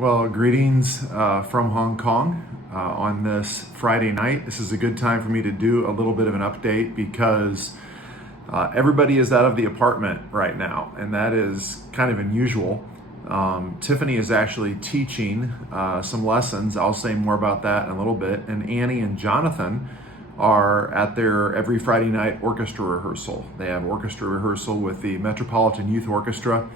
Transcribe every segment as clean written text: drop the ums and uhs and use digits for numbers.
Well, greetings from Hong Kong on this Friday night. This is a good time for me to do a little bit of an update because everybody is out of the apartment right now, and that is kind of unusual. Tiffany is actually teaching some lessons. I'll say more about that in a little bit. And Annie and Jonathan are at their every Friday night orchestra rehearsal. They have orchestra rehearsal with the Metropolitan Youth Orchestra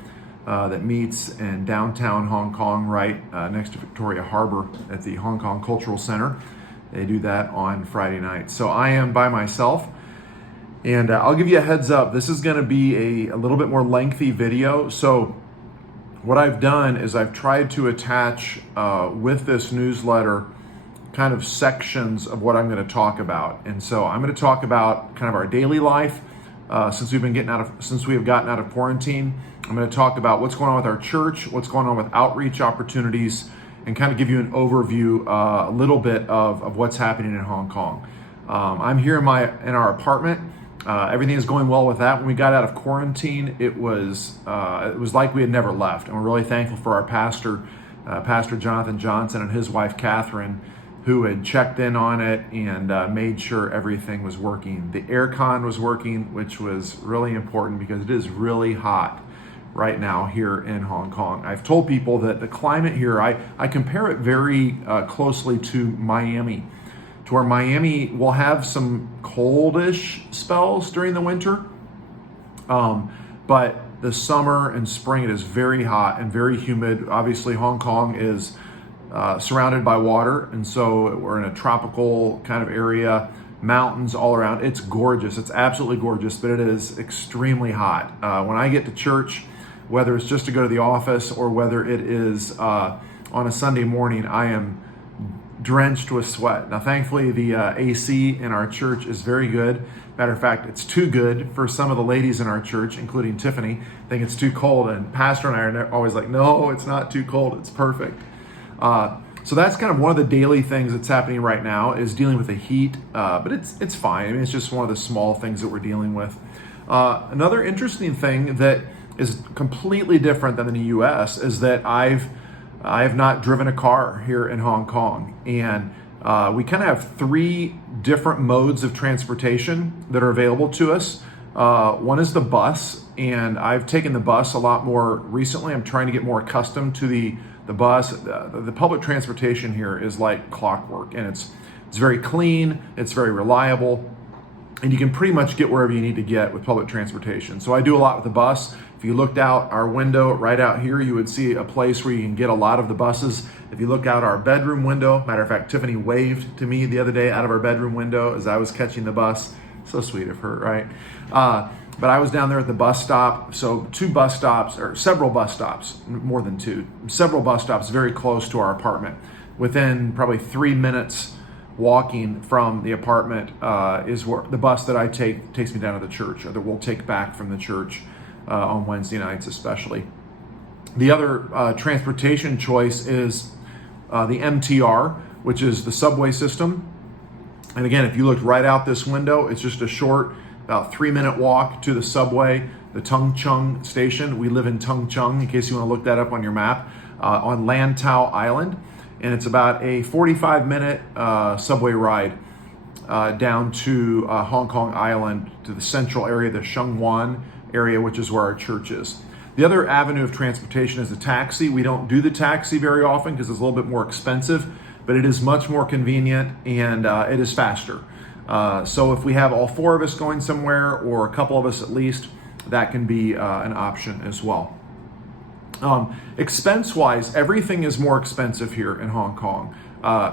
that meets in downtown Hong Kong, right next to Victoria Harbor at the Hong Kong Cultural Center. They do that on Friday night. So I am by myself, and I'll give you a heads up. This is going to be a little bit more lengthy video. So what I've done is I've tried to attach with this newsletter kind of sections of what I'm going to talk about. And so I'm going to talk about kind of our daily life since we have gotten out of quarantine. I'm going to talk about what's going on with our church, what's going on with outreach opportunities, and kind of give you an overview, a little bit of what's happening in Hong Kong. I'm here in our apartment. Everything is going well with that. When we got out of quarantine, it was like we had never left, and we're really thankful for our pastor, Pastor Jonathan Johnson, and his wife Catherine, who had checked in on it and made sure everything was working. The aircon was working, which was really important because it is really hot right now here in Hong Kong. I've told people that the climate here, I compare it very closely to Miami, to where Miami will have some coldish spells during the winter, but the summer and spring, it is very hot and very humid. Obviously, Hong Kong is surrounded by water, and so we're in a tropical kind of area, mountains all around. It's gorgeous. It's absolutely gorgeous, but it is extremely hot. When I get to church, whether it's just to go to the office or whether it is on a Sunday morning, I am drenched with sweat. Now, thankfully, the AC in our church is very good. Matter of fact, it's too good for some of the ladies in our church, including Tiffany. I think it's too cold, and Pastor and I are always like, no, it's not too cold, it's perfect. So that's kind of one of the daily things that's happening right now, is dealing with the heat, but it's fine. I mean, it's just one of the small things that we're dealing with. Another interesting thing that is completely different than in the U.S. is that I have not driven a car here in Hong Kong, and we kind of have three different modes of transportation that are available to us. One is the bus, and I've taken the bus a lot more recently. I'm trying to get more accustomed to the bus. The public transportation here is like clockwork, and it's very clean, it's very reliable, and you can pretty much get wherever you need to get with public transportation. So I do a lot with the bus. If you looked out our window right out here, you would see a place where you can get a lot of the buses. If you look out our bedroom window, matter of fact, Tiffany waved to me the other day out of our bedroom window as I was catching the bus. So sweet of her, right? But I was down there at the bus stop. So several bus stops, more than two, several bus stops very close to our apartment. Within probably 3 minutes walking from the apartment is where the bus that I take takes me down to the church, or that we'll take back from the church on Wednesday nights especially. The other transportation choice is the MTR, which is the subway system. And again, if you looked right out this window, it's just a short, about 3-minute walk to the subway, the Tung Chung station. We live in Tung Chung, in case you want to look that up on your map, on Lantau Island. And it's about a 45-minute subway ride down to Hong Kong Island, to the central area, the Sheung Wan area, which is where our church is. The other avenue of transportation is a taxi. We don't do the taxi very often because it's a little bit more expensive, but it is much more convenient, and it is faster. So if we have all four of us going somewhere, or a couple of us at least, that can be an option as well. Expense-wise, everything is more expensive here in Hong Kong.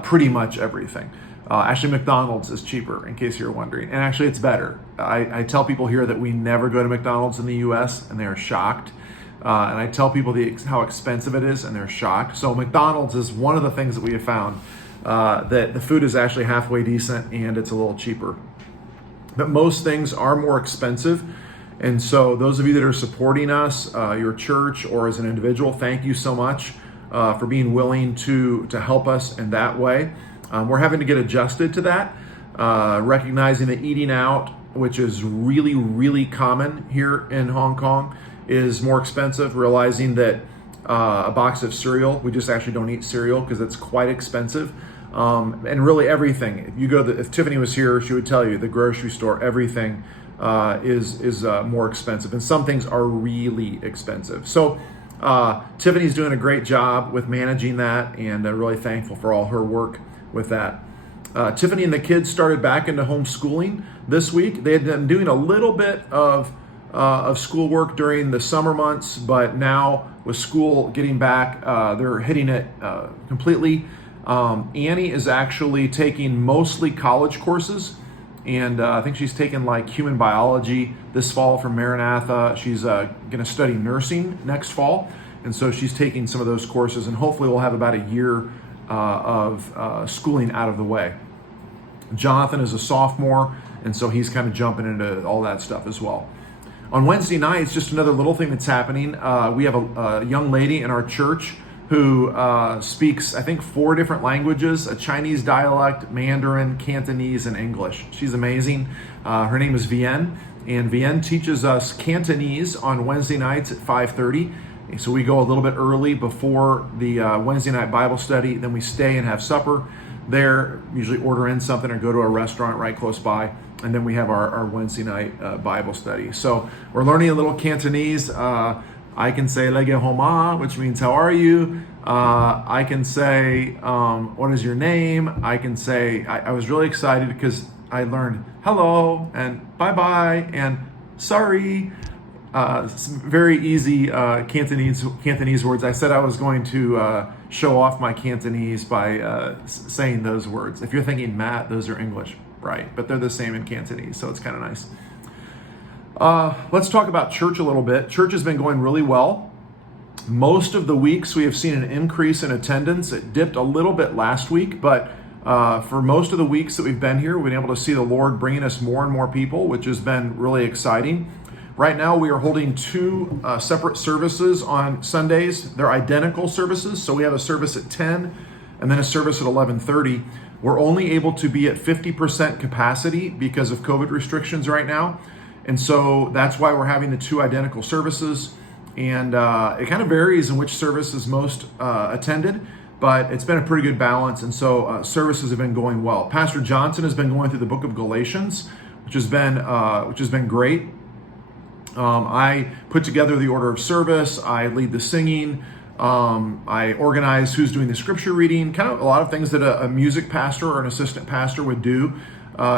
Pretty much everything. Actually, McDonald's is cheaper, in case you're wondering. And actually, it's better. I tell people here that we never go to McDonald's in the U.S., and they are shocked. And I tell people how expensive it is, and they're shocked. So McDonald's is one of the things that we have found, that the food is actually halfway decent, and it's a little cheaper. But most things are more expensive. And so those of you that are supporting us, your church, or as an individual, thank you so much for being willing to help us in that way. We're having to get adjusted to that, recognizing that eating out, which is really, really common here in Hong Kong, is more expensive, realizing that a box of cereal. We just actually don't eat cereal because it's quite expensive. And really everything. If you go, if Tiffany was here, she would tell you the grocery store, everything is more expensive, and some things are really expensive. So Tiffany's doing a great job with managing that, and really thankful for all her work with that. Tiffany and the kids started back into homeschooling this week. They had been doing a little bit of schoolwork during the summer months, but now with school getting back, they're hitting it completely. Annie is actually taking mostly college courses, and I think she's taken like human biology this fall from Maranatha. She's going to study nursing next fall, and so she's taking some of those courses, and hopefully we'll have about a year of schooling out of the way. Jonathan is a sophomore, and so he's kind of jumping into all that stuff as well. On Wednesday nights, just another little thing that's happening. We have a young lady in our church who speaks, I think, 4 different languages: a Chinese dialect, Mandarin, Cantonese, and English. She's amazing. Her name is Vienne, and Vienne teaches us Cantonese on Wednesday nights at 5:30. So we go a little bit early before the Wednesday night Bible study. Then we stay and have supper there, usually order in something or go to a restaurant right close by. And then we have our Wednesday night Bible study. So we're learning a little Cantonese. I can say "Lege Homa," which means "How are you?" I can say "What is your name?" I can say, I was really excited because I learned "Hello" and "Bye bye" and "Sorry." Some very easy Cantonese words. I said I was going to show off my Cantonese by saying those words. If you're thinking, Matt, those are English, right? But they're the same in Cantonese, so it's kind of nice. Let's talk about church a little bit. Church has been going really well. Most of the weeks we have seen an increase in attendance. It dipped a little bit last week, but for most of the weeks that we've been here, we've been able to see the Lord bringing us more and more people, which has been really exciting. Right now, we are holding 2 separate services on Sundays. They're identical services, so we have a service at 10 and then a service at 11:30. We're only able to be at 50% capacity because of COVID restrictions right now, and so that's why we're having the 2 identical services. And it kind of varies in which service is most attended, but it's been a pretty good balance, and so services have been going well. Pastor Johnson has been going through the book of Galatians, which has been great. I put together the order of service. I lead the singing. I organize who's doing the scripture reading, kind of a lot of things that a music pastor or an assistant pastor would do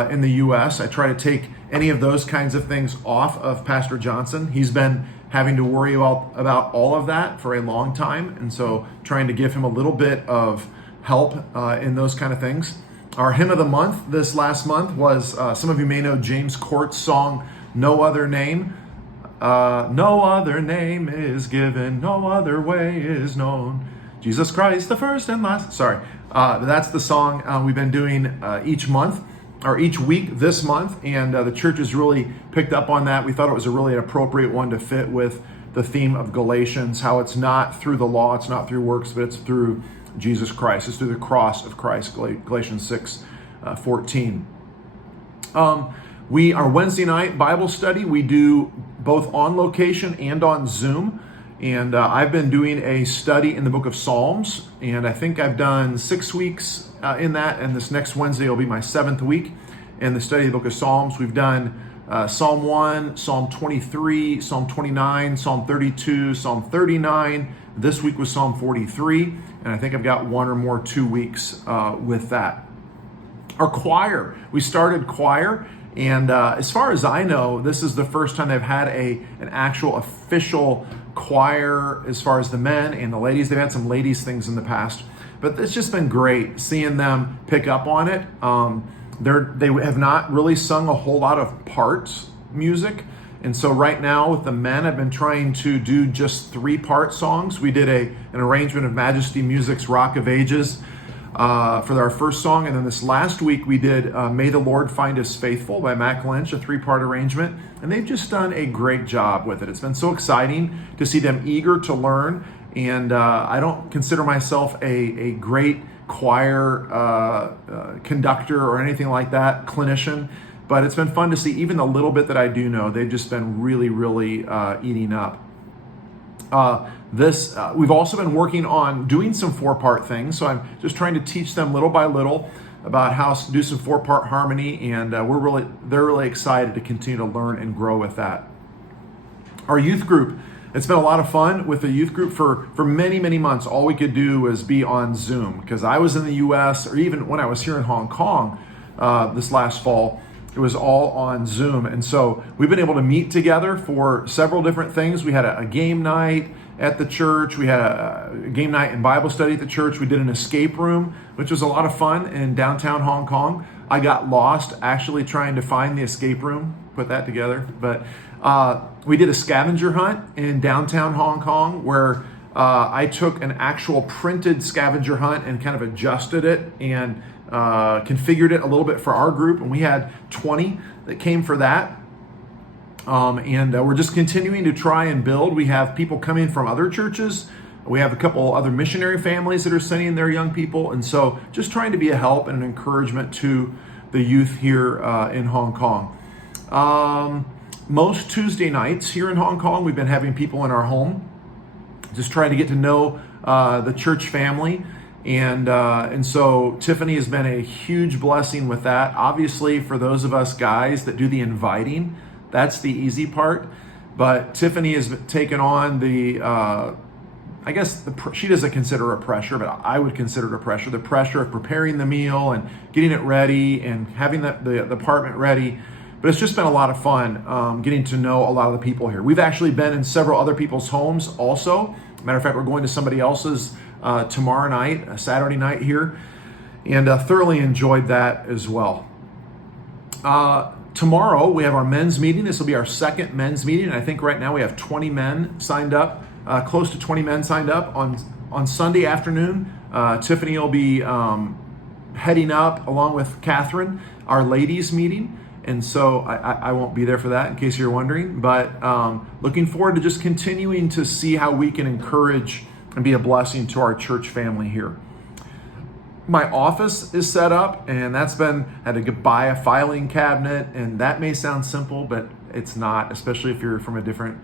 in the U.S. I try to take any of those kinds of things off of Pastor Johnson. He's been having to worry about all of that for a long time, and so trying to give him a little bit of help in those kind of things. Our hymn of the month this last month was, some of you may know James Court's song, "No Other Name." No other name is given, no other way is known. Jesus Christ, the first and last. Sorry, that's the song we've been doing each month, or each week this month, and the church has really picked up on that. We thought it was a really appropriate one to fit with the theme of Galatians, how it's not through the law, it's not through works, but it's through Jesus Christ. It's through the cross of Christ, Galatians 6:14. Our Wednesday night Bible study, we do both on location and on Zoom. And I've been doing a study in the book of Psalms, and I think I've done 6 weeks in that, and this next Wednesday will be my 7th week in the study of the book of Psalms. We've done Psalm 1, Psalm 23, Psalm 29, Psalm 32, Psalm 39. This week was Psalm 43, and I think I've got 1 or more 2 weeks with that. Our choir, we started choir. And as far as I know, this is the first time they've had an actual official choir as far as the men and the ladies. They've had some ladies things in the past, but it's just been great seeing them pick up on it. They have not really sung a whole lot of parts music. And so right now with the men, I've been trying to do just 3-part songs. We did an arrangement of Majesty Music's Rock of Ages for our first song. And then this last week we did May the Lord Find Us Faithful by Mac Lynch, a 3-part arrangement. And they've just done a great job with it. It's been so exciting to see them eager to learn. And I don't consider myself a great choir conductor or anything like that, clinician. But it's been fun to see even the little bit that I do know. They've just been really, really eating up. We've also been working on doing some 4-part things. So I'm just trying to teach them little by little about how to do some 4-part harmony, and they're really excited to continue to learn and grow with that. Our youth group, it's been a lot of fun with the youth group for many, many months. All we could do was be on Zoom, because I was in the US, or even when I was here in Hong Kong this last fall, it was all on Zoom. And so we've been able to meet together for several different things. We had a game night at the church. We had a game night and Bible study at the church. We did an escape room, which was a lot of fun in downtown Hong Kong. I got lost actually trying to find the escape room, put that together. But we did a scavenger hunt in downtown Hong Kong where I took an actual printed scavenger hunt and kind of adjusted it and configured it a little bit for our group. And we had 20 that came for that. And we're just continuing to try and build. We have people coming from other churches. We have a couple other missionary families that are sending their young people. And so just trying to be a help and an encouragement to the youth here in Hong Kong. Most Tuesday nights here in Hong Kong, we've been having people in our home, just trying to get to know the church family. And so Tiffany has been a huge blessing with that. Obviously, for those of us guys that do the inviting, that's the easy part. But Tiffany has taken on she doesn't consider it a pressure, but I would consider it a pressure. The pressure of preparing the meal and getting it ready and having the apartment ready. But it's just been a lot of fun getting to know a lot of the people here. We've actually been in several other people's homes also. Matter of fact, we're going to somebody else's tomorrow night, a Saturday night here, and thoroughly enjoyed that as well. Tomorrow we have our men's meeting. This will be our second men's meeting. I think right now we have 20 men signed up, close to 20 men signed up. On Sunday afternoon, Tiffany will be heading up along with Catherine, our ladies meeting. And so I won't be there for that in case you're wondering, but looking forward to just continuing to see how we can encourage and be a blessing to our church family here. My office is set up, and had to buy a filing cabinet, and that may sound simple, but it's not, especially if you're from a different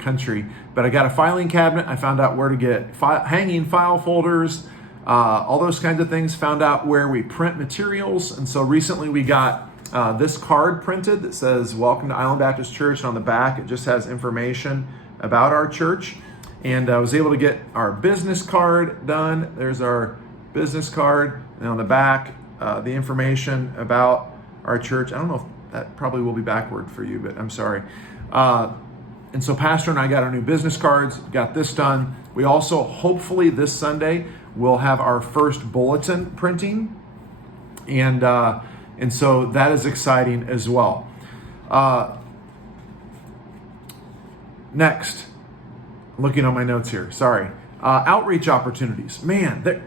country. But I got a filing cabinet. I found out where to get hanging file folders, all those kinds of things. Found out where we print materials, and so recently we got this card printed that says "Welcome to Island Baptist Church," and on the back it just has information about our church. And I was able to get our business card done. There's our business card, and on the back, the information about our church. I don't know if that probably will be backward for you, but I'm sorry. And so Pastor and I got our new business cards, got this done. We also, hopefully this Sunday, will have our first bulletin printing. And so that is exciting as well. Next, looking on my notes here, sorry. Outreach opportunities. Man,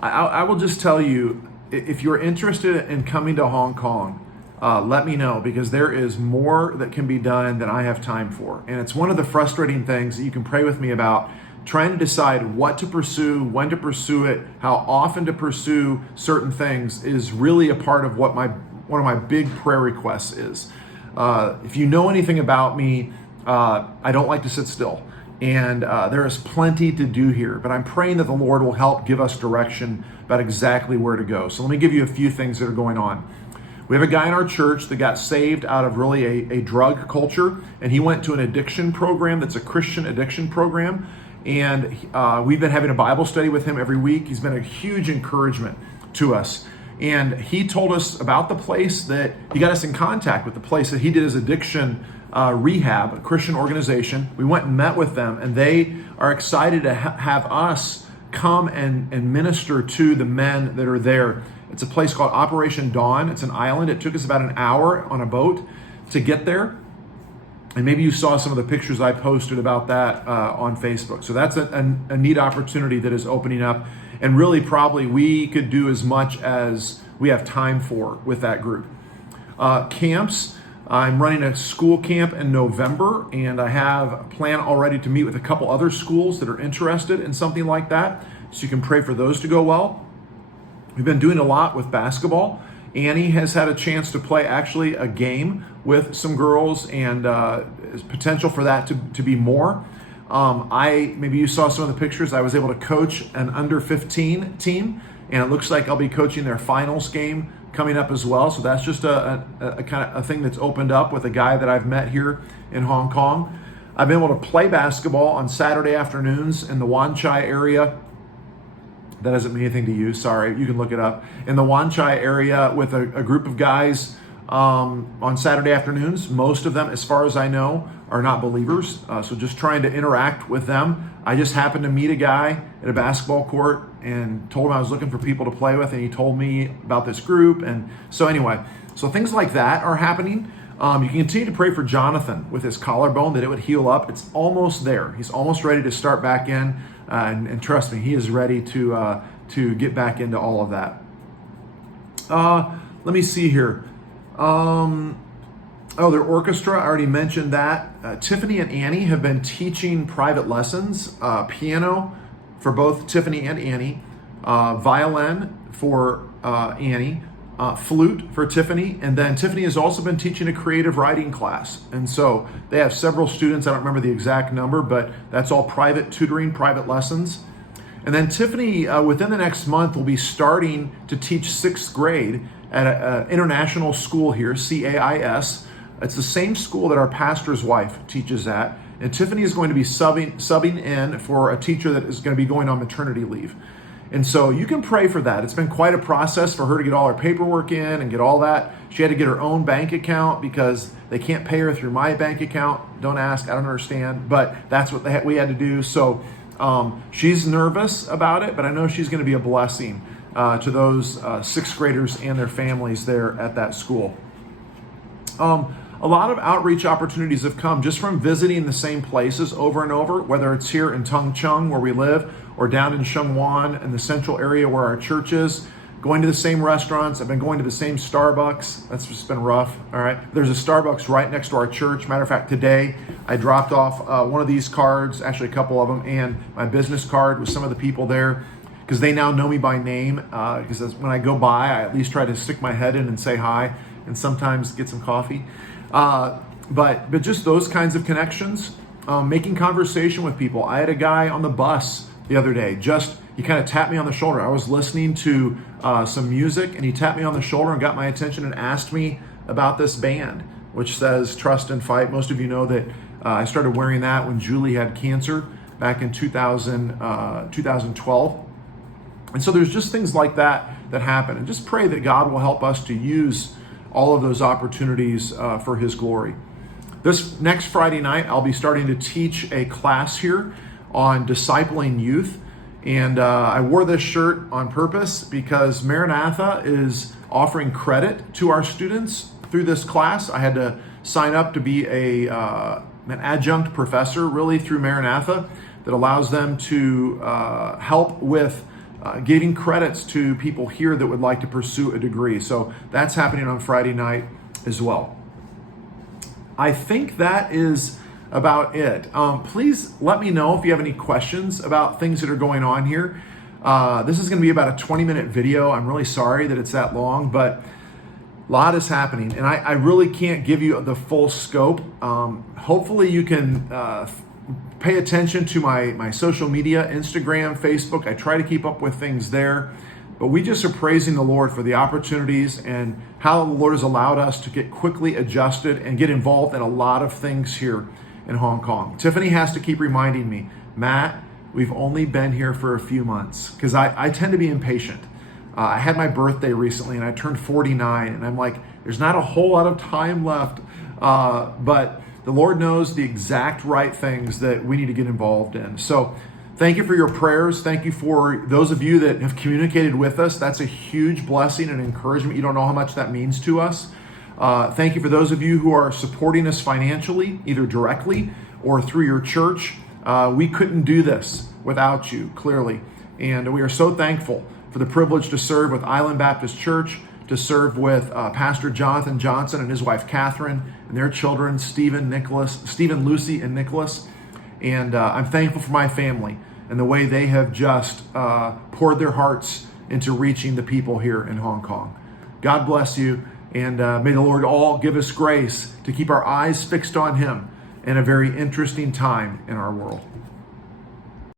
I will just tell you, if you're interested in coming to Hong Kong, let me know, because there is more that can be done than I have time for. And it's one of the frustrating things that you can pray with me about, trying to decide what to pursue, when to pursue it, how often to pursue certain things is really a part of what one of my big prayer requests is. If you know anything about me, I don't like to sit still. And there is plenty to do here, but I'm praying that the Lord will help give us direction about exactly where to go. So let me give you a few things that are going on. We have a guy in our church that got saved out of really a drug culture, and he went to an addiction program that's a Christian addiction program. And we've been having a Bible study with him every week. He's been a huge encouragement to us. And he told us about the place that he got us in contact with, the place that he did his addiction rehab, a Christian organization. We went and met with them, and they are excited to have us come and minister to the men that are there. It's a place called Operation Dawn. It's an island. It took us about an hour on a boat to get there. And maybe you saw some of the pictures I posted about that on Facebook. So that's a neat opportunity that is opening up. And really probably we could do as much as we have time for with that group. Camps. I'm running a school camp in November, and I have a plan already to meet with a couple other schools that are interested in something like that. So you can pray for those to go well. We've been doing a lot with basketball. Annie has had a chance to play actually a game with some girls, and potential for that to be more. Maybe you saw some of the pictures. I was able to coach an under 15 team, and it looks like I'll be coaching their finals game coming up as well. So that's just a kind of a thing that's opened up with a guy that I've met here in Hong Kong. I've been able to play basketball on Saturday afternoons in the Wan Chai area. That doesn't mean anything to you, sorry, you can look it up. In the Wan Chai area with a group of guys on Saturday afternoons. Most of them, as far as I know, are not believers. So just trying to interact with them. I just happened to meet a guy at a basketball court and told him I was looking for people to play with, and he told me about this group. And so anyway, so things like that are happening. You can continue to pray for Jonathan with his collarbone, that it would heal up. It's almost there. He's almost ready to start back in. And trust me, he is ready to get back into all of that. Let me see here. Their orchestra, I already mentioned that. Tiffany and Annie have been teaching private lessons, piano for both Tiffany and Annie, violin for Annie, flute for Tiffany, and then Tiffany has also been teaching a creative writing class. And so they have several students, I don't remember the exact number, but that's all private tutoring, private lessons. And then Tiffany, within the next month, will be starting to teach 6th grade at an international school here, CAIS. It's the same school that our pastor's wife teaches at. And Tiffany is going to be subbing in for a teacher that is going to be going on maternity leave. And so you can pray for that. It's been quite a process for her to get all her paperwork in and get all that. She had to get her own bank account because they can't pay her through my bank account. Don't ask, I don't understand. But that's what we had to do. So she's nervous about it, but I know she's going to be a blessing to those 6th graders and their families there at that school. A lot of outreach opportunities have come just from visiting the same places over and over, whether it's here in Tung Chung where we live or down in Sheung Wan in the central area where our church is, going to the same restaurants. I've been going to the same Starbucks. That's just been rough, all right? There's a Starbucks right next to our church. Matter of fact, today I dropped off one of these cards, actually a couple of them, and my business card with some of the people there because they now know me by name because when I go by, I at least try to stick my head in and say hi and sometimes get some coffee. But just those kinds of connections, making conversation with people. I had a guy on the bus the other day, he kind of tapped me on the shoulder. I was listening to some music and he tapped me on the shoulder and got my attention and asked me about this band, which says Trust and Fight. Most of you know that I started wearing that when Julie had cancer back in 2012. And so there's just things like that happen. And just pray that God will help us to use all of those opportunities for His glory. This next Friday night, I'll be starting to teach a class here on discipling youth. And I wore this shirt on purpose because Maranatha is offering credit to our students through this class. I had to sign up to be an adjunct professor really through Maranatha that allows them to help with giving credits to people here that would like to pursue a degree. So that's happening on Friday night as well. I think that is about it. Please let me know if you have any questions about things that are going on here. This is going to be about a 20-minute video. I'm really sorry that it's that long, but a lot is happening, and I really can't give you the full scope. Hopefully you can pay attention to my social media, Instagram, Facebook. I try to keep up with things there. But we just are praising the Lord for the opportunities and how the Lord has allowed us to get quickly adjusted and get involved in a lot of things here in Hong Kong. Tiffany has to keep reminding me, Matt, we've only been here for a few months, because I tend to be impatient. I had my birthday recently and I turned 49 and I'm like, there's not a whole lot of time left. But the Lord knows the exact right things that we need to get involved in. So thank you for your prayers. Thank you for those of you that have communicated with us. That's a huge blessing and encouragement. You don't know how much that means to us. Thank you for those of you who are supporting us financially, either directly or through your church. We couldn't do this without you, clearly. And we are so thankful for the privilege to serve with Island Baptist Church, to serve with Pastor Jonathan Johnson and his wife Catherine and their children, Stephen, Lucy, and Nicholas. And I'm thankful for my family and the way they have just poured their hearts into reaching the people here in Hong Kong. God bless you, and may the Lord all give us grace to keep our eyes fixed on Him and a very interesting time in our world.